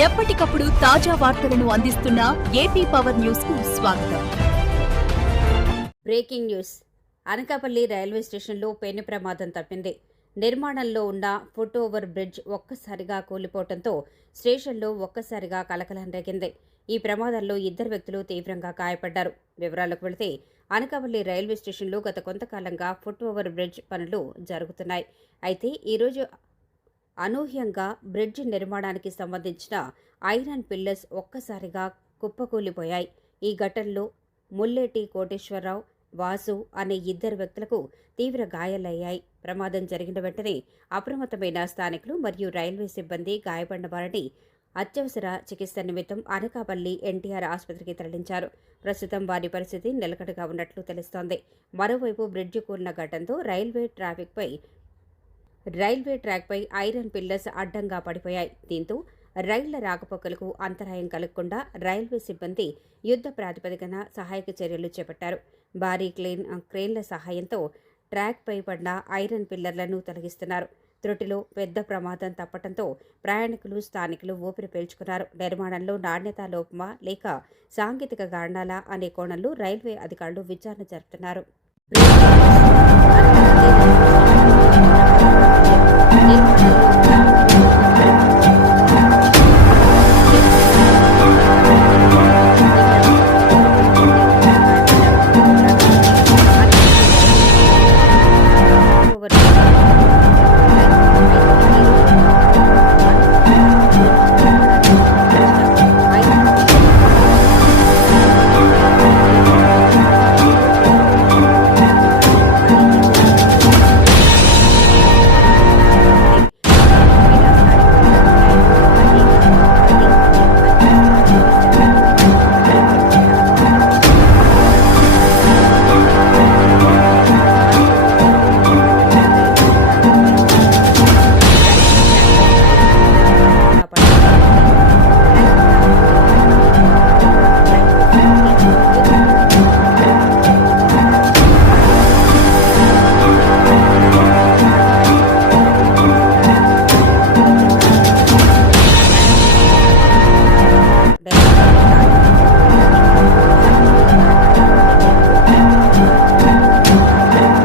ఎప్పటికప్పుడు తాజా వార్తలను అందిస్తున్న ఏపీ పవర్ న్యూస్ కు స్వాగతం. Breaking news. అనకాపల్లి రైల్వే స్టేషన్లో పెను ప్రమాదం తప్పింది. నిర్మాణంలో ఉన్న ఫుట్ ఓవర్ బ్రిడ్జ్ ఒక్కసారిగా కూలిపోవడంతో స్టేషన్లో ఒక్కసారిగా కలకలం రేగింది. ఈ ప్రమాదంలో 2 వ్యక్తులు తీవ్రంగా గాయపడ్డారు. వివరాలకు వెళితే అనకాపల్లి రైల్వే స్టేషన్లో గత కొంతకాలంగా ఫుట్ ఓవర్ బ్రిడ్జ్ పనులు జరుగుతున్నాయి. అయితే ఈరోజు అనూహ్యంగా బ్రిడ్జ్ నిర్మాణానికి సంబంధించిన ఐరన్ పిల్లర్స్ ఒక్కసారిగా కుప్పకూలిపోయాయి. ఈ ఘటనలో ముల్లేటి కోటేశ్వరరావు, వాసు అనే 2 వ్యక్తులకు తీవ్ర గాయాలయ్యాయి. ప్రమాదం జరిగిన వెంటనే అప్రమత్తమైన స్థానికులు మరియు రైల్వే సిబ్బంది గాయపడిన వారిని అత్యవసర చికిత్స నిమిత్తం అనకాపల్లి ఎన్టీఆర్ ఆసుపత్రికి తరలించారు. ప్రస్తుతం వారి పరిస్థితి నిలకడగా ఉన్నట్లు తెలుస్తోంది. మరోవైపు బ్రిడ్జి కూలిన ఘటనతో రైల్వే ట్రాక్పై ఐరన్ పిల్లర్స్ అడ్డంగా పడిపోయాయి. దీంతో రైళ్ల రాకపోకలకు అంతరాయం కలగకుండా రైల్వే సిబ్బంది యుద్ధ ప్రాతిపదికన సహాయక చర్యలు చేపట్టారు. భారీ క్రేన్ల సహాయంతో ట్రాక్పై పడిన ఐరన్ పిల్లర్లను తొలగిస్తున్నారు. త్రుటిలో పెద్ద ప్రమాదం తప్పటంతో ప్రయాణికులు, స్థానికులు ఊపిరి పీల్చుకున్నారు. నిర్మాణంలో నాణ్యతా లోపమా లేక సాంకేతిక కారణాలా అనే కోణంలో రైల్వే అధికారులు విచారణ జరుపుతున్నారు.